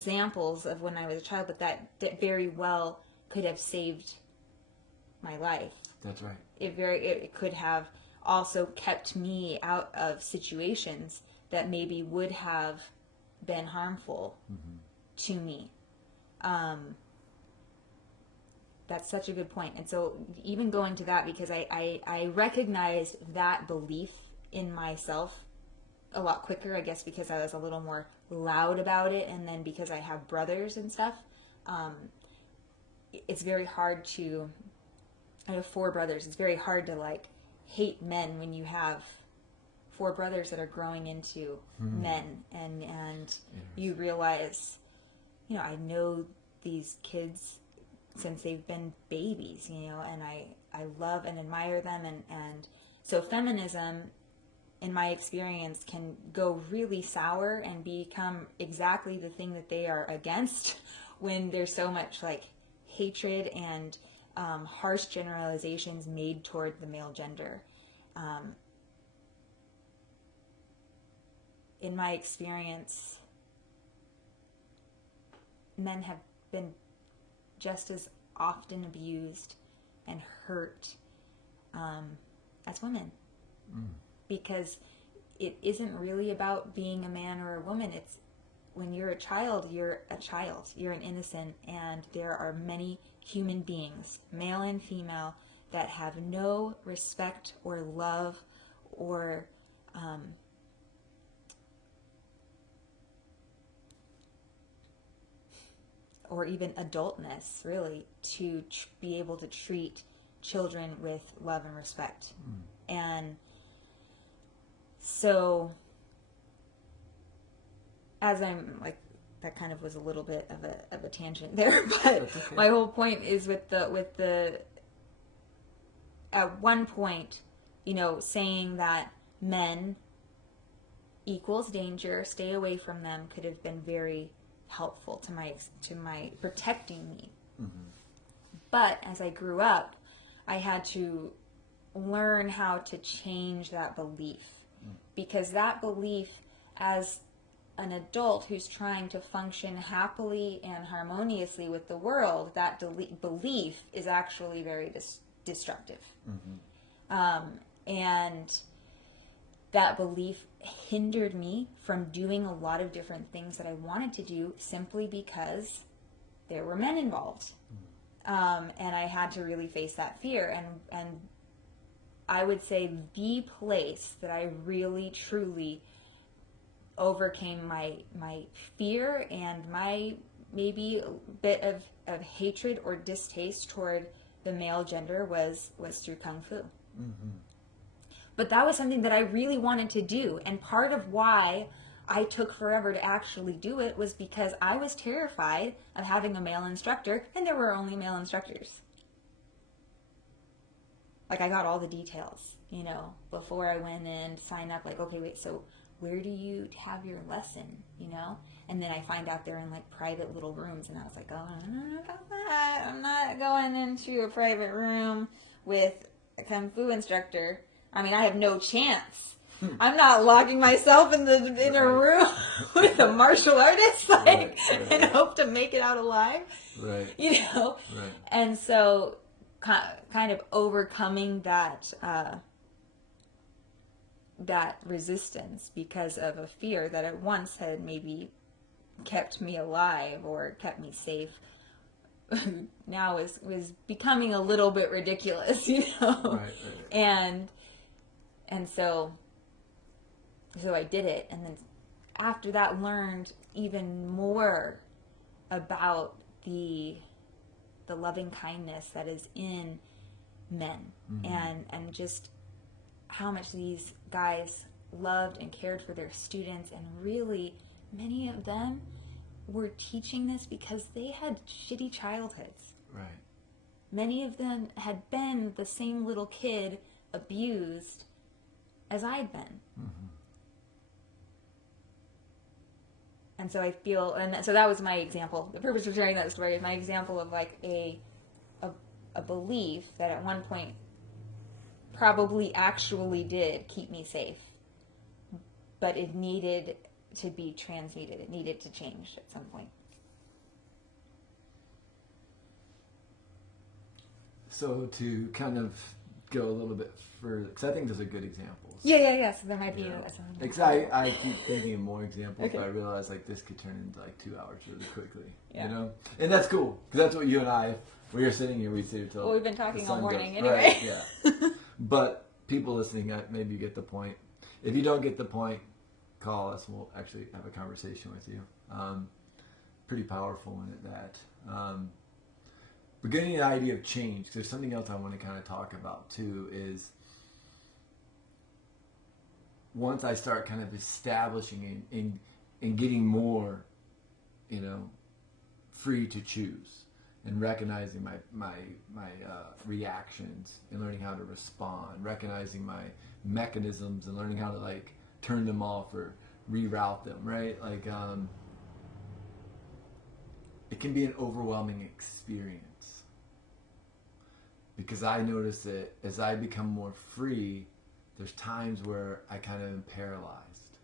examples of when I was a child, but that very well could have saved my life. That's right. It could have also kept me out of situations that maybe would have been harmful to me. That's such a good point. And so even going to that, because I recognized that belief in myself a lot quicker, I guess because I was a little more loud about it, and then because I have brothers and stuff, it's very hard to, I have 4 brothers, it's very hard to like hate men when you have 4 brothers that are growing into men, and you realize, I know these kids since they've been babies, and I love and admire them, and so feminism, in my experience, can go really sour and become exactly the thing that they are against when there's so much like hatred and harsh generalizations made toward the male gender. In my experience, men have been just as often abused and hurt as women. Because it isn't really about being a man or a woman. It's when you're a child, you're an innocent, and there are many human beings, male and female, that have no respect or love or even adultness, really, to be able to treat children with love and respect. And so, as I'm like, that kind of was a little bit of a tangent there, but okay. My whole point is with the at one point, saying that men equals danger, stay away from them, could have been very helpful to my protecting me. But as I grew up, I had to learn how to change that belief, because that belief, as an adult who's trying to function happily and harmoniously with the world, that belief is actually very destructive. And that belief hindered me from doing a lot of different things that I wanted to do, simply because there were men involved. And I had to really face that fear. And I would say the place that I really, truly overcame my fear and my maybe a bit of hatred or distaste toward the male gender was through Kung Fu. But that was something that I really wanted to do. And part of why I took forever to actually do it was because I was terrified of having a male instructor, and there were only male instructors. Like, I got all the details, before I went in, signed up, like, okay, wait, so where do you have your lesson, And then I find out they're in, like, private little rooms, and I was like, oh, I don't know about that. I'm not going into a private room with a Kung Fu instructor. I mean, I have no chance. I'm not locking myself in a room with a martial artist, and hope to make it out alive. Right. Right. And so, kind of overcoming that resistance because of a fear that at once had maybe kept me alive or kept me safe, now was becoming a little bit ridiculous, Right. And so I did it, and then after that learned even more about the loving kindness that is in men, and just how much these guys loved and cared for their students, and really many of them were teaching this because they had shitty childhoods. Right. Many of them had been the same little kid abused as I'd been. And so I feel, and so that was my example. The purpose of sharing that story is my example of like a belief that at one point probably actually did keep me safe, but it needed to be transmuted. It needed to change at some point. So to kind of go a little bit further, because I think those are good examples. Yeah. So there might be I keep thinking of more examples, Okay. but I realize like this could turn into like 2 hours really quickly. Yeah. You know, and that's cool because that's what you and I. We are sitting here. We sit here till. Well, we've been the talking sun all morning goes. anyway. Right, yeah. But people listening, maybe you get the point. If you don't get the point, call us and we'll actually have a conversation with you. Pretty powerful one at that. But getting the idea of change, 'cause there's something else I want to kind of talk about too, is once I start kind of establishing and getting more, you know, free to choose and recognizing my reactions and learning how to respond, recognizing my mechanisms and learning how to like turn them off or reroute them, right? Like, it can be an overwhelming experience because I notice that as I become more free, there's times where I kind of am paralyzed.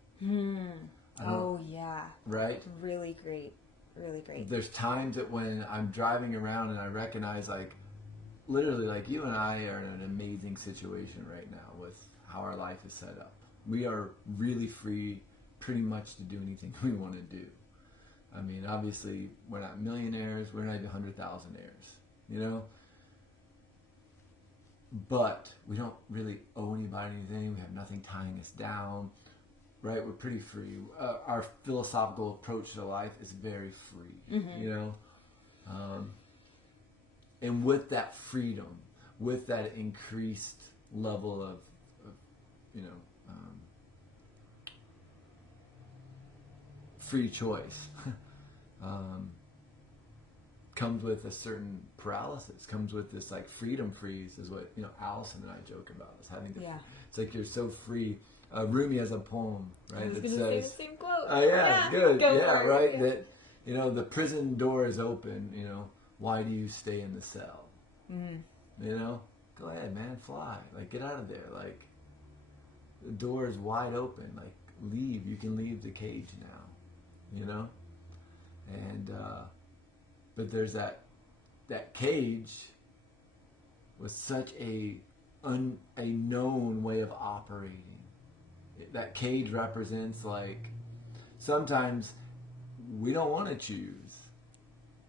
Oh yeah. Right? Really great. Really great. There's times that when I'm driving around and I recognize like literally like you and I are in an amazing situation right now with how our life is set up. We are really free pretty much to do anything we want to do. I mean, obviously, we're not millionaires. We're not even 100,000aires, you know? But we don't really owe anybody anything. We have nothing tying us down, right? We're pretty free. Our philosophical approach to life is very free, you know? And with that freedom, with that increased level of you know, free choice, comes with a certain paralysis, comes with this like freedom freeze is what, you know, Allison and I joke about, is having to, it's like you're so free. Rumi has a poem, right? I was that going to say the same quote. Oh yeah, good, yeah, right? Yeah. That, you know, the prison door is open, you know, why do you stay in the cell? You know, go ahead, man, fly, like get out of there, like the door is wide open, like leave, you can leave the cage now, you know? And but there's that cage with such a known way of operating. That cage represents like sometimes we don't want to choose.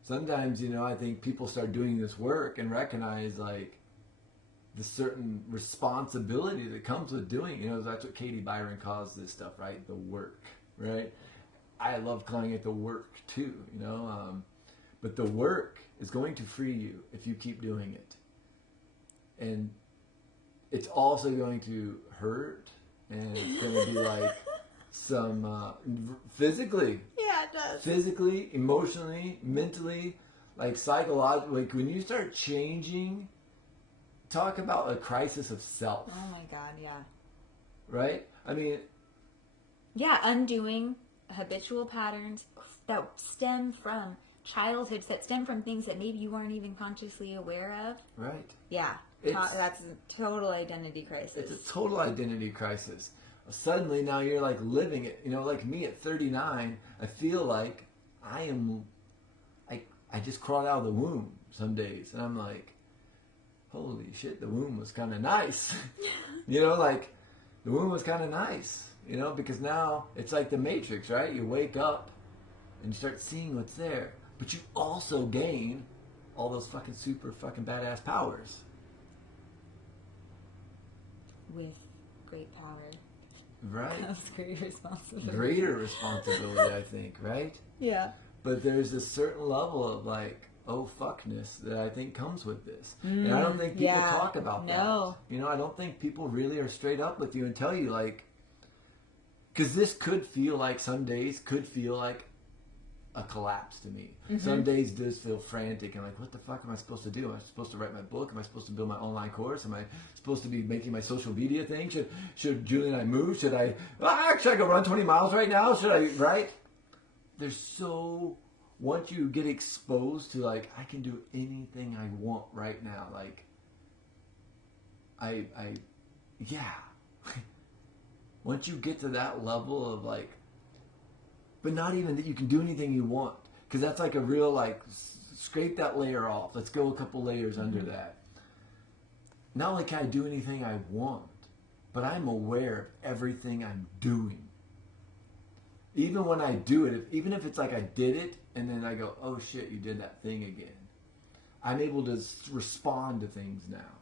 Sometimes, you know, I think people start doing this work and recognize like the certain responsibility that comes with doing, you know, that's what Katie Byron calls this stuff, right? The work, right? I love calling it the work too, you know, but the work is going to free you if you keep doing it. And it's also going to hurt, and it's going to be like some physically. Yeah, it does. Physically, emotionally, mentally, like psychologically. Like when you start changing, talk about a crisis of self. Oh my God, yeah. Right? I mean... Yeah, undoing habitual patterns that stem from childhood, that stem from things that maybe you weren't even consciously aware of. Right. Yeah, that's a total identity crisis. It's a total identity crisis. Suddenly now you're like living it, you know, like me at 39, I feel like I just crawled out of the womb some days, and I'm like, holy shit, the womb was kind of nice. You know, like the womb was kind of nice, you know, because now it's like the Matrix, right? You wake up and you start seeing what's there, but you also gain all those fucking super fucking badass powers. With great power. Right. That's great responsibility. Greater responsibility, I think, right? Yeah. But there's a certain level of like, oh fuckness that I think comes with this. And I don't think people talk about that. You know, I don't think people really are straight up with you and tell you like, because this could feel like, some days could feel like a collapse to me. Some days does feel frantic and like, what the fuck am I supposed to do? Am I supposed to write my book? Am I supposed to build my online course? Am I supposed to be making my social media thing? Should Julie and I move? Should I go run 20 miles right now? Should I, right? There's so, once you get exposed to like, I can do anything I want right now. Like, yeah. Once you get to that level of like, but not even that you can do anything you want. Because that's like a real like, scrape that layer off. Let's go a couple layers under that. not only can I do anything I want, but I'm aware of everything I'm doing. Even when I do it, even if it's like I did it and then I go, oh shit, you did that thing again. I'm able to respond to things now,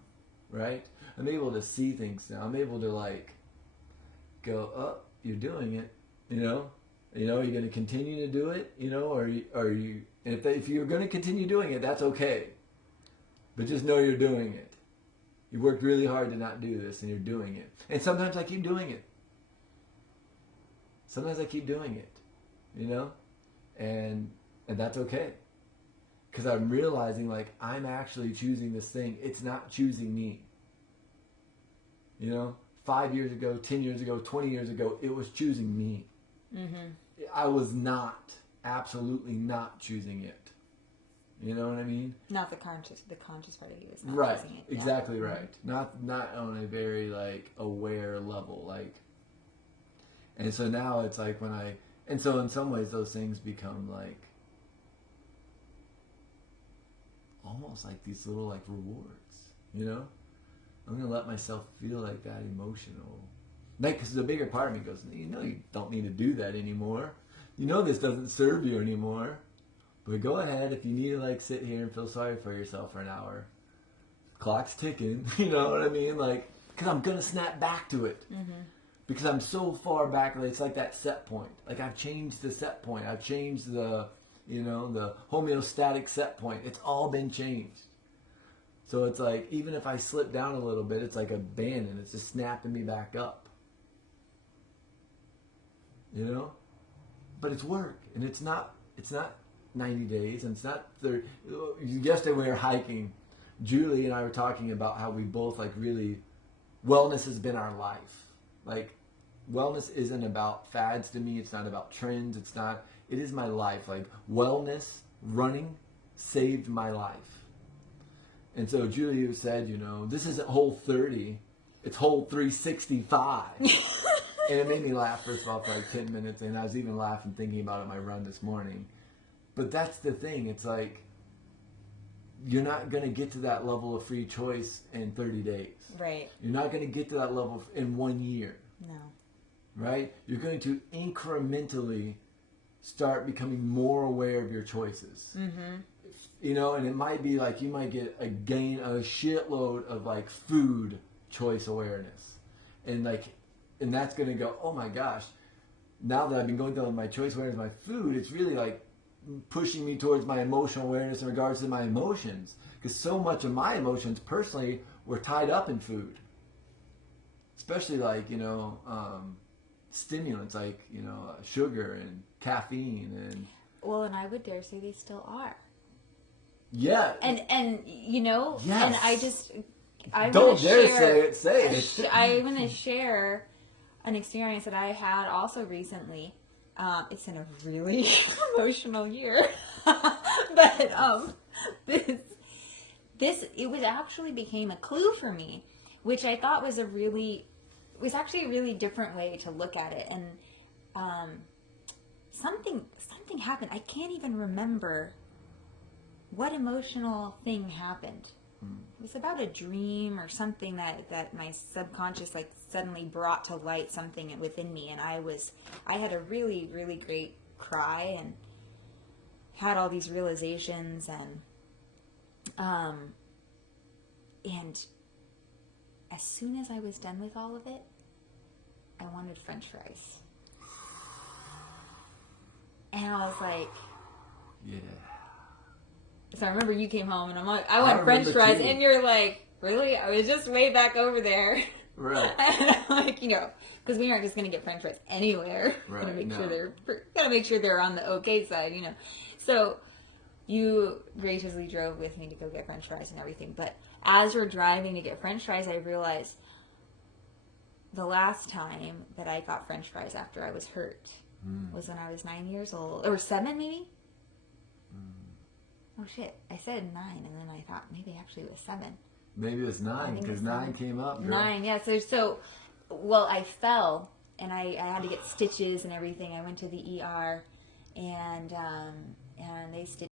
right? I'm able to see things now. I'm able to like go, oh, you're doing it, you know? You know, are you going to continue to do it, you know? Or are you and if you're going to continue doing it, that's okay. But just know you're doing it. You worked really hard to not do this and you're doing it. And sometimes I keep doing it. Sometimes I keep doing it, you know? And that's okay. Because I'm realizing, like, I'm actually choosing this thing. It's not choosing me. You know? 5 years ago, 10 years ago, 20 years ago, it was choosing me. Mm-hmm. I was not, absolutely not choosing it. You know what I mean? Not the conscious part of you is not right, choosing it. Exactly right. Not on a very, like, aware level, like. And so now it's like and so in some ways those things become like almost like these little like rewards, you know? I'm going to let myself feel like that emotional. Like, because the bigger part of me goes, you know you don't need to do that anymore. You know this doesn't serve you anymore. But go ahead if you need to like sit here and feel sorry for yourself for an hour. Clock's ticking, you know what I mean? Like, because I'm going to snap back to it. Mm-hmm. Because I'm so far back, it's like that set point. Like I've changed the set point. I've changed the homeostatic set point. It's all been changed. So it's like, even if I slip down a little bit, it's like a band and it's just snapping me back up. You know? But it's work. And it's not 90 days and it's not 30. Yesterday we were hiking. Julie and I were talking about how we both like really, wellness has been our life. Like, wellness isn't about fads to me. It's not about trends. It is my life. Like, wellness, running, saved my life. And so Julia said, you know, this isn't Whole 30. It's Whole 365. And it made me laugh, first of all, for like 10 minutes. And I was even laughing thinking about it on my run this morning. But that's the thing. It's like, you're not going to get to that level of free choice in 30 days. Right. You're not going to get to that level in 1 year. No. Right? You're going to incrementally start becoming more aware of your choices. Mm-hmm. You know, and it might be like you might get a shitload of like food choice awareness. And that's going to go, oh my gosh, now that I've been going through my choice awareness of my food, it's really like pushing me towards my emotional awareness in regards to my emotions. Because so much of my emotions personally were tied up in food. Especially like, you know, stimulants like, you know, sugar and caffeine and... Well, and I would dare say they still are. Yeah. And you know, yes. And I don't dare say it. I want to share an experience that I had also recently. It's in a really emotional year, but it was actually became a clue for me, which I thought was actually a really different way to look at it. And something happened. I can't even remember what emotional thing happened. It was about a dream or something that my subconscious like suddenly brought to light something within me, and I had a really, really great cry and had all these realizations, and as soon as I was done with all of it, I wanted French fries. And I was like, yeah. So I remember you came home and I'm like, I want French fries. Too. And you're like, really? I was just way back over there. Right. And I'm like, you know, because we aren't just going to get French fries anywhere. Right. Gotta make sure they're on the okay side, you know. So you graciously drove with me to go get French fries and everything. But as we're driving to get French fries, I realized the last time that I got French fries after I was hurt was when I was 9 years old. Or 7 maybe? Oh shit, I said 9 and then I thought maybe actually it was 7. Maybe it was 9 because 9 came up. Girl. 9, yeah. So, well, I fell and I had to get stitches and everything. I went to the ER and they stitched